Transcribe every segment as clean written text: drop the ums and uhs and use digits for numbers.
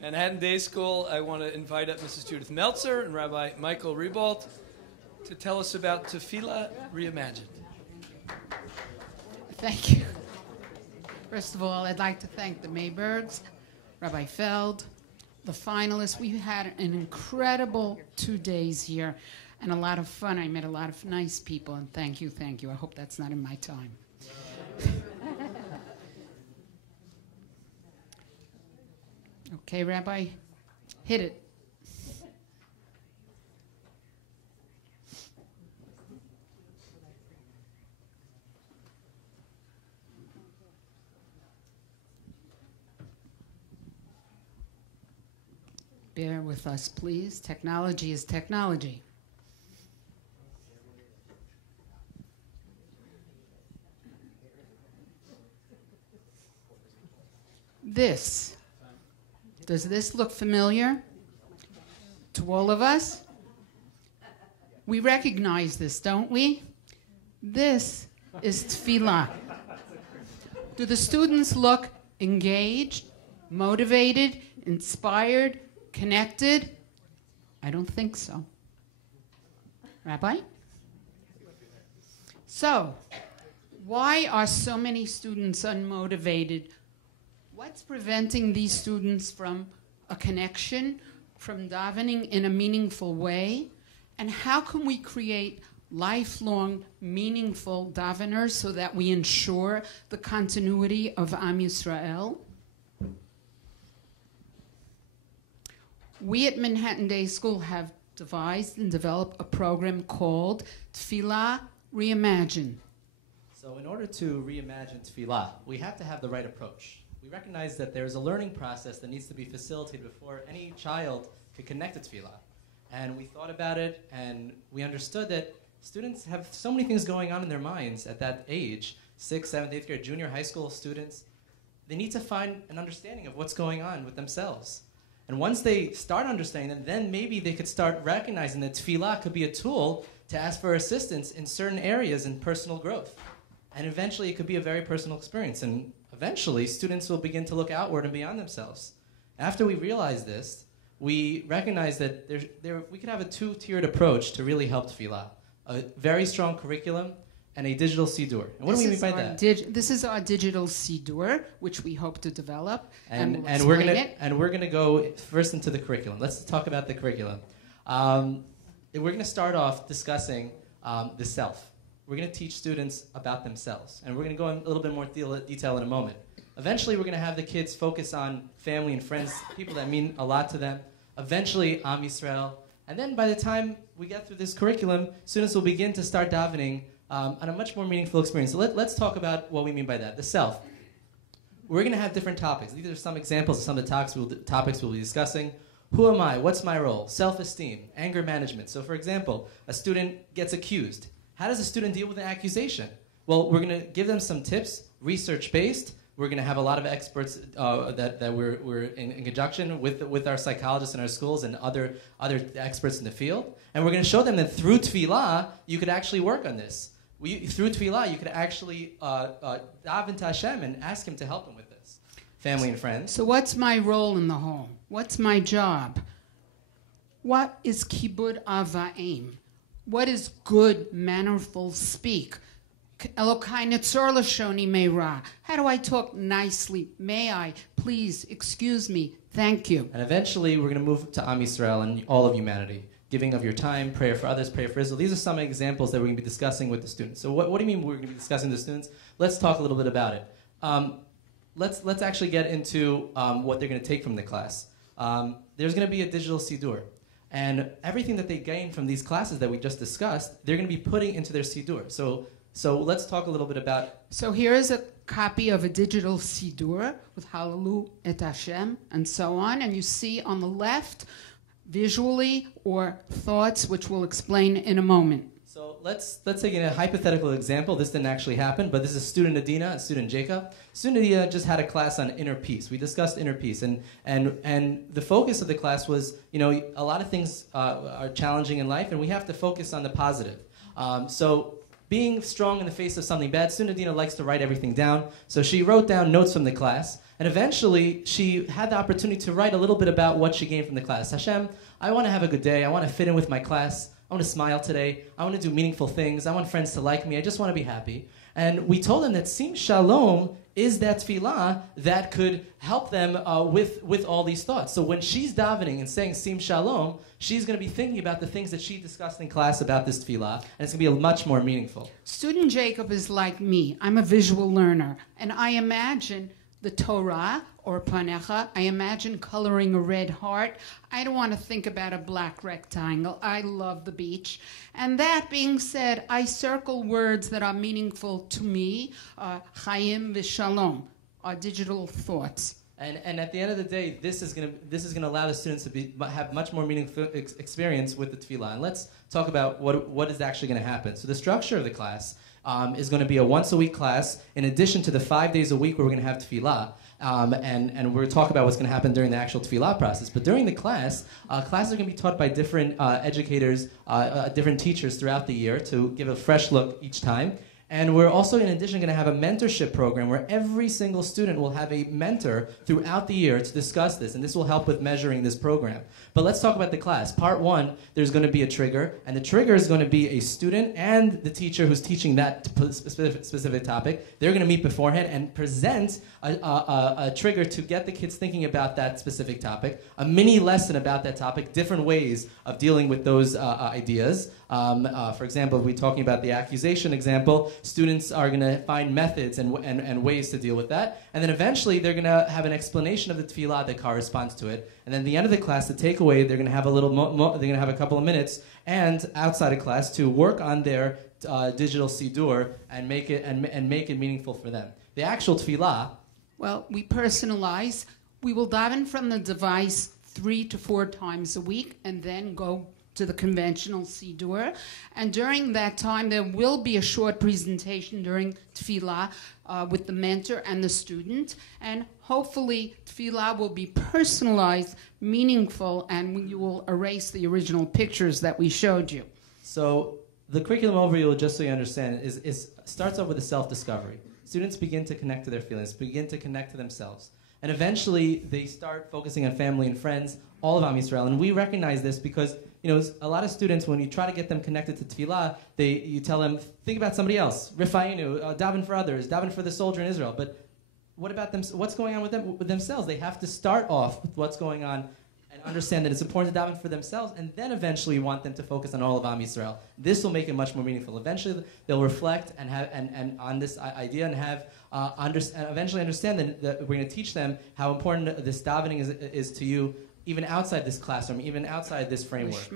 Manhattan Day School, I want to invite up Mrs. Judith Melzer and Rabbi Michael Ribalt to tell us about Tefilla Reimagined. Thank you. First of all, I'd like to thank the Maybergs, Rabbi Feld, the finalists. We had an incredible 2 days here and a lot of fun. I met a lot of nice people, and thank you, thank you. I hope that's not in my time. Okay, Rabbi, hit it. Bear with us, please. Technology is technology. Does this look familiar to all of us? We recognize this, don't we? This is Tefillah. Do the students look engaged, motivated, inspired, connected? I don't think so. Rabbi? So, why are so many students unmotivated? What's preventing these students from a connection, from davening in a meaningful way? And how can we create lifelong, meaningful daveners so that we ensure the continuity of Am Yisrael? We at Manhattan Day School have devised and developed a program called Tefillah Reimagined. So in order to reimagine Tefillah, we have to have the right approach. We recognize that there's a learning process that needs to be facilitated before any child could connect to Tefillah. And we thought about it, and we understood that students have so many things going on in their minds at that age, 6th, 7th, 8th grade, junior high school students. They need to find an understanding of what's going on with themselves. And once they start understanding it, then maybe they could start recognizing that Tefillah could be a tool to ask for assistance in certain areas in personal growth. And eventually it could be a very personal experience. And eventually students will begin to look outward and beyond themselves. After we realized this, we recognized that we could have a two-tiered approach to really help Tefillah. A very strong curriculum and a digital Sidur. And what do we mean by that? This is our digital Sidur, which we hope to develop, and we're gonna go first into the curriculum. Let's talk about the curriculum. We're gonna start off discussing the self. We're gonna teach students about themselves, and we're gonna go in a little bit more detail in a moment. Eventually, we're gonna have the kids focus on family and friends, people that mean a lot to them. Eventually, Am Yisrael. And then by the time we get through this curriculum, students will begin to start davening on a much more meaningful experience. So let's talk about what we mean by that, the self. We're going to have different topics. These are some examples of some of the topics we'll be discussing. Who am I? What's my role? Self-esteem, anger management. So for example, a student gets accused. How does a student deal with an accusation? Well, we're going to give them some tips, research-based. We're going to have a lot of experts that we're in conjunction with our psychologists in our schools and other experts in the field. And we're going to show them that through Tefillah, you could actually work on this. Through Tefillah, you could actually daven to Hashem and ask Him to help Him with this. Family and friends. So what's my role in the home? What's my job? What is kibud ava'im? What is good, mannerful speak? Elokai netzor lashoni meira. How do I talk nicely? May I? Please, excuse me. Thank you. And eventually, we're going to move to Am Yisrael and all of humanity. Giving of your time, prayer for others, prayer for Israel. These are some examples that we're going to be discussing with the students. So what do you mean we're going to be discussing with the students? Let's talk a little bit about it. Let's actually get into what they're going to take from the class. There's going to be a digital Sidur. And everything that they gain from these classes that we just discussed, they're going to be putting into their Sidur. So let's talk a little bit about... So here is a copy of a digital Sidur with Hallelu et Hashem and so on. And you see on the left, visually or thoughts, which we'll explain in a moment. So let's take a hypothetical example. This didn't actually happen, but this is student Adina and student Jacob. Student Adina just had a class on inner peace. We discussed inner peace, and the focus of the class was, a lot of things are challenging in life, and we have to focus on the positive. So being strong in the face of something bad, student Adina likes to write everything down. So she wrote down notes from the class, And eventually, she had the opportunity to write a little bit about what she gained from the class. Hashem, I want to have a good day. I want to fit in with my class. I want to smile today. I want to do meaningful things. I want friends to like me. I just want to be happy. And we told them that Sim Shalom is that tefillah that could help them with all these thoughts. So when she's davening and saying Sim Shalom, she's going to be thinking about the things that she discussed in class about this tefillah, and it's going to be much more meaningful. Student Jacob is like me. I'm a visual learner, and I imagine the Torah, or Panecha. I imagine coloring a red heart. I don't want to think about a black rectangle. I love the beach. And that being said, I circle words that are meaningful to me, Chaim v'Shalom, our digital thoughts. And at the end of the day, this is going to allow the students to have much more meaningful experience with the tefillah. And let's talk about what is actually going to happen. So the structure of the class is going to be a once-a-week class, in addition to the 5 days a week where we're going to have tefillah. And we're going to talk about what's going to happen during the actual tefillah process. But during the class, classes are going to be taught by different educators, different teachers throughout the year to give a fresh look each time. And we're also, in addition, going to have a mentorship program where every single student will have a mentor throughout the year to discuss this, and this will help with measuring this program. But let's talk about the class. Part one, there's going to be a trigger, and the trigger is going to be a student and the teacher who's teaching that specific topic. They're going to meet beforehand and present a trigger to get the kids thinking about that specific topic, a mini lesson about that topic, different ways of dealing with those ideas. For example, if we're talking about the accusation example, students are going to find methods and ways to deal with that. And then eventually, they're going to have an explanation of the tefillah that corresponds to it. And then at the end of the class, the takeaway, they're going to have they're going to have a couple of minutes and outside of class to work on their digital sidur and make it meaningful for them. The actual tefillah. Well, we personalize. We will daven from the device 3 to 4 times a week and then go to the conventional Siddur. And during that time, there will be a short presentation during Tefillah with the mentor and the student. And hopefully, Tefillah will be personalized, meaningful, and you will erase the original pictures that we showed you. So the curriculum overview, just so you understand, starts off with a self-discovery. Students begin to connect to their feelings, begin to connect to themselves. And eventually, they start focusing on family and friends, all of Am Yisrael. And we recognize this because a lot of students, when you try to get them connected to Tefillah, you tell them, think about somebody else. Rifayinu, daven for others, daven for the soldier in Israel. But what about them? What's going on with themselves? They have to start off with what's going on and understand that it's important to daven for themselves, and then eventually want them to focus on all of Am Yisrael. This will make it much more meaningful. Eventually, they'll reflect and have and on this idea and have eventually understand that we're going to teach them how important this davening is to you, even outside this classroom, even outside this framework.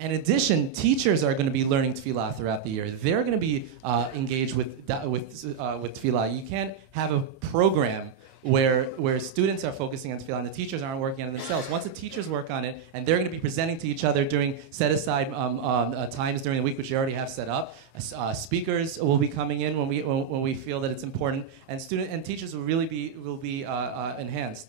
In addition, teachers are going to be learning Tefillah throughout the year. They're going to be engaged with Tefillah. You can't have a program where students are focusing on Tefillah and the teachers aren't working on it themselves. Once the teachers work on it, and they're going to be presenting to each other during set-aside times during the week, which you already have set up. Speakers will be coming in when we feel that it's important, and teachers will really be enhanced.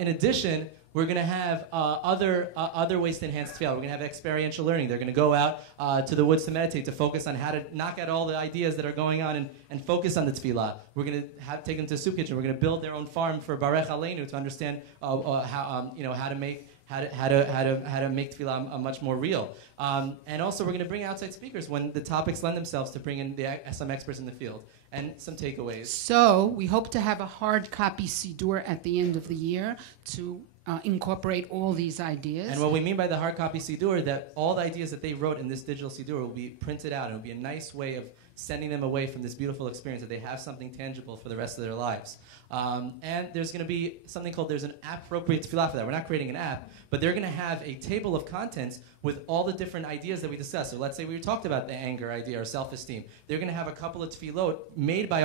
In addition, we're going to have other ways to enhance tefillah. We're going to have experiential learning. They're going to go out to the woods to meditate, to focus on how to knock out all the ideas that are going on and focus on the tefillah. We're going to take them to a soup kitchen. We're going to build their own farm for Barech Aleinu to understand how to make tefillah much more real. And also, we're going to bring outside speakers when the topics lend themselves to bring in some experts in the field. And some takeaways. So we hope to have a hard copy Siddur at the end of the year to incorporate all these ideas. And what we mean by the hard copy Siddur, that all the ideas that they wrote in this digital Siddur will be printed out. And it will be a nice way of sending them away from this beautiful experience, that they have something tangible for the rest of their lives. And there's going to be something called, there's an app-appropriate tefillah for that. We're not creating an app, but they're going to have a table of contents with all the different ideas that we discussed. So let's say we talked about the anger idea or self-esteem. They're going to have a couple of tefillot made by,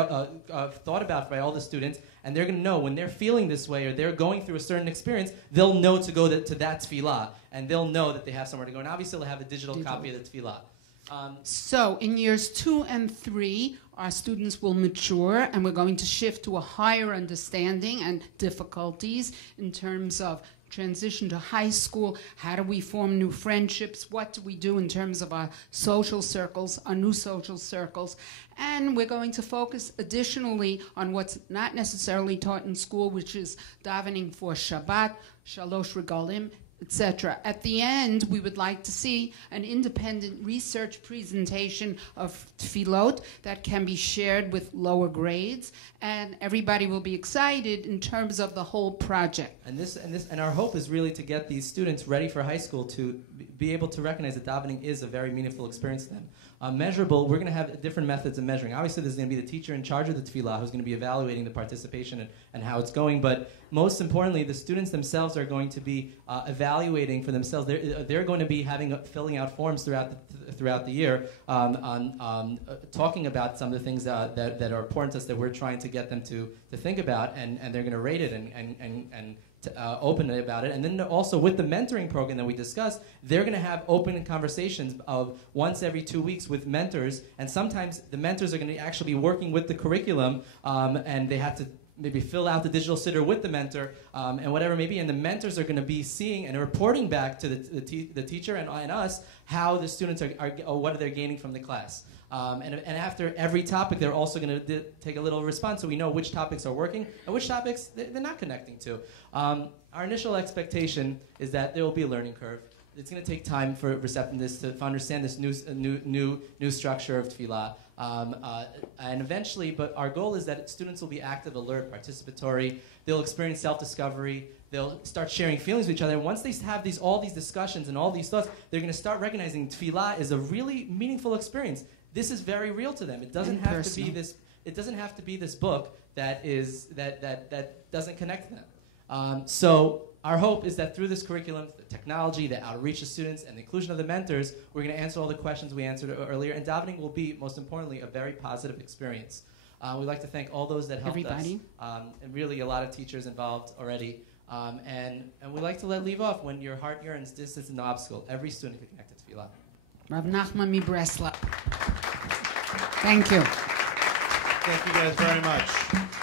thought about by all the students, and they're going to know when they're feeling this way or they're going through a certain experience, they'll know to go to that tefillah, and they'll know that they have somewhere to go. And obviously they'll have a digital copy of the tefillah. So in years 2 and 3, our students will mature, and we're going to shift to a higher understanding and difficulties in terms of transition to high school. How do we form new friendships? What do we do in terms of our social circles, our new social circles? And we're going to focus additionally on what's not necessarily taught in school, which is davening for Shabbat, Shalosh Regalim, etc. At the end, we would like to see an independent research presentation of tefillot that can be shared with lower grades, and everybody will be excited in terms of the whole project. And our hope is really to get these students ready for high school to be able to recognize that davening is a very meaningful experience to them. Measurable, we're going to have different methods of measuring. Obviously, there's going to be the teacher in charge of the tefillah who's going to be evaluating the participation and how it's going. But most importantly, the students themselves are going to be evaluating for themselves. They're going to be filling out forms throughout the year talking about some of the things that are important to us that we're trying to get them to think about, and they're going to rate it and open about it. And then also with the mentoring program that we discussed, they're going to have open conversations of once every 2 weeks with mentors, and sometimes the mentors are going to actually be working with the curriculum, and they have to maybe fill out the digital sitter with the mentor, and whatever it may be, and the mentors are going to be seeing and reporting back to the teacher and us how the students are what they're gaining from the class. And after every topic, they're also going to take a little response so we know which topics are working and which topics they're not connecting to. Our initial expectation is that there will be a learning curve. It's going to take time for receptiveness to understand this new structure of tefillah. And eventually, but our goal is that students will be active, alert, participatory. They'll experience self-discovery. They'll start sharing feelings with each other. And once they have all these discussions and all these thoughts, they're going to start recognizing tefillah is a really meaningful experience. This is very real to them. It doesn't have to be this. It doesn't have to be this book that doesn't connect to them. So our hope is that through this curriculum, the technology, the outreach to students, and the inclusion of the mentors, we're going to answer all the questions we answered earlier. And davening will be, most importantly, a very positive experience. We'd like to thank all those that helped us, and really a lot of teachers involved already. And we'd like to leave off when your heart yearns. This is an obstacle. Every student can connect to tefillah. Rav Nachman mi Breslau. Thank you. Thank you guys very much.